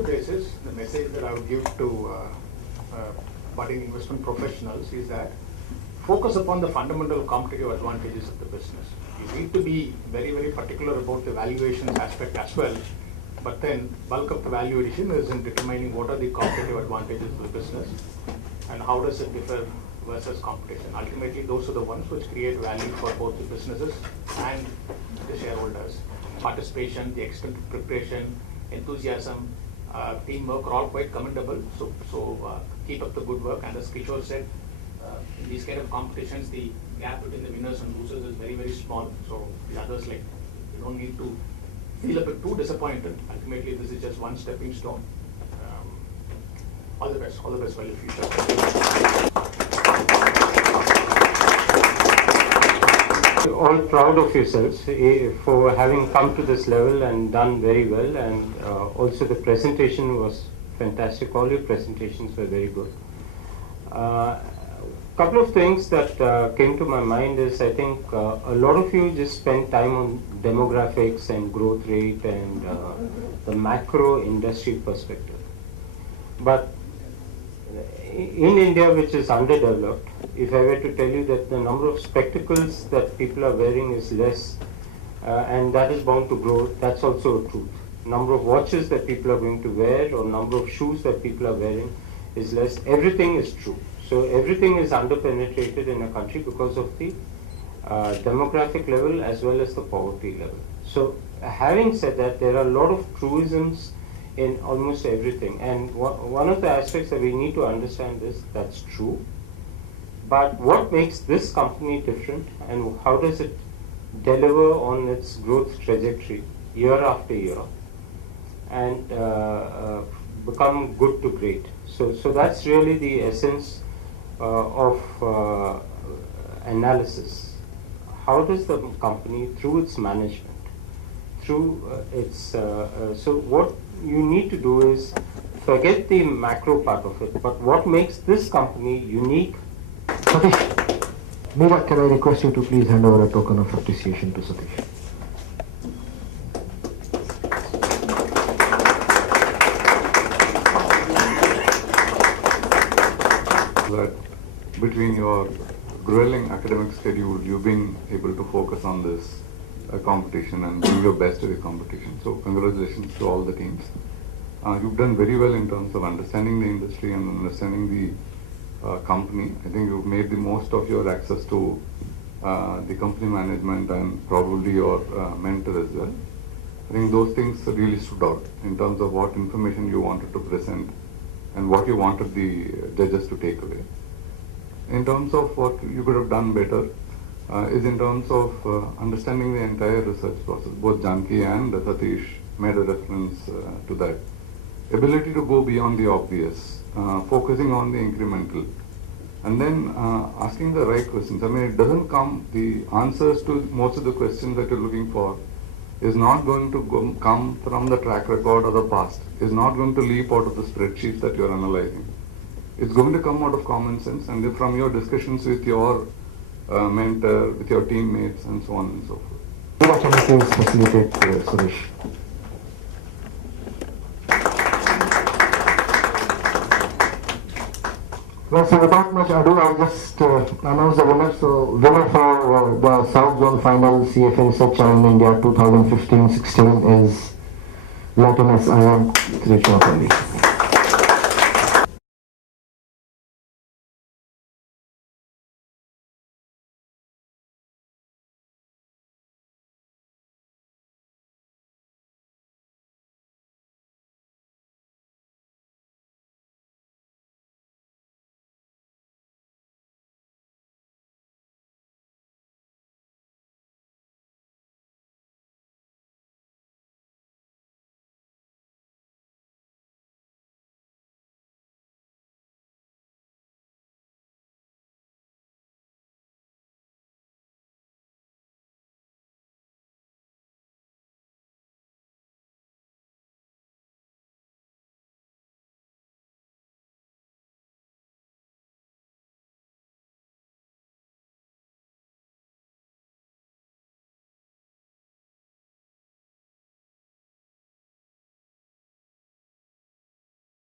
Basis, the message that I would give to budding investment professionals is that focus upon the fundamental competitive advantages of the business. You need to be very, very particular about the valuations aspect as well, but then bulk of the value addition is in determining what are the competitive advantages of the business and how does it differ versus competition. Ultimately, those are the ones which create value for both the businesses and the shareholders. Participation, the extent of preparation, enthusiasm, teamwork are all quite commendable. So keep up the good work. And as Kishore said, in these kind of competitions, the gap between the winners and losers is very, very small. So the others, like, you don't need to feel a bit too disappointed. Ultimately, this is just one stepping stone. All the best for the future. You're all proud of yourselves for having come to this level and done very well, and also the presentation was fantastic. All your presentations were very good. Couple of things that came to my mind is, I think a lot of you just spent time on demographics and growth rate and the macro industry perspective. But in India, which is underdeveloped, if I were to tell you that the number of spectacles that people are wearing is less, and that is bound to grow, that's also a truth. Number of watches that people are going to wear or number of shoes that people are wearing is less. Everything is true. So everything is underpenetrated in a country because of the demographic level as well as the poverty level. So having said that, there are a lot of truisms in almost everything, and one of the aspects that we need to understand is that's true, but what makes this company different and how does it deliver on its growth trajectory year after year and become good to great. So that's really the essence of analysis. How does the company, through its management, through its so what you need to do is forget the macro part of it, but what makes this company unique. Satish, Meera, can I request you to please hand over a token of appreciation to Satish? That between your grueling academic schedule, you've been able to focus on this competition and do your best to the competition. So congratulations to all the teams. You've done very well in terms of understanding the industry and understanding the company. I think you've made the most of your access to the company management and probably your mentor as well. I think those things really stood out in terms of what information you wanted to present and what you wanted the judges to take away. In terms of what you could have done better is in terms of understanding the entire research process. Both Janki and Satish made a reference to that. Ability to go beyond the obvious, focusing on the incremental, and then asking the right questions. I mean, it doesn't come, the answers to most of the questions that you're looking for is not going to come from the track record of the past, is not going to leap out of the spreadsheets that you're analyzing. It's going to come out of common sense and from your discussions with your mentor, with your teammates, and so on and so forth. Can you please facilitate Suresh? Well, so without much ado, I'll just announce the winner. So, winner for the South Zone Final CFAI Research Challenge India 2015-16 is Latinus IM Krishna.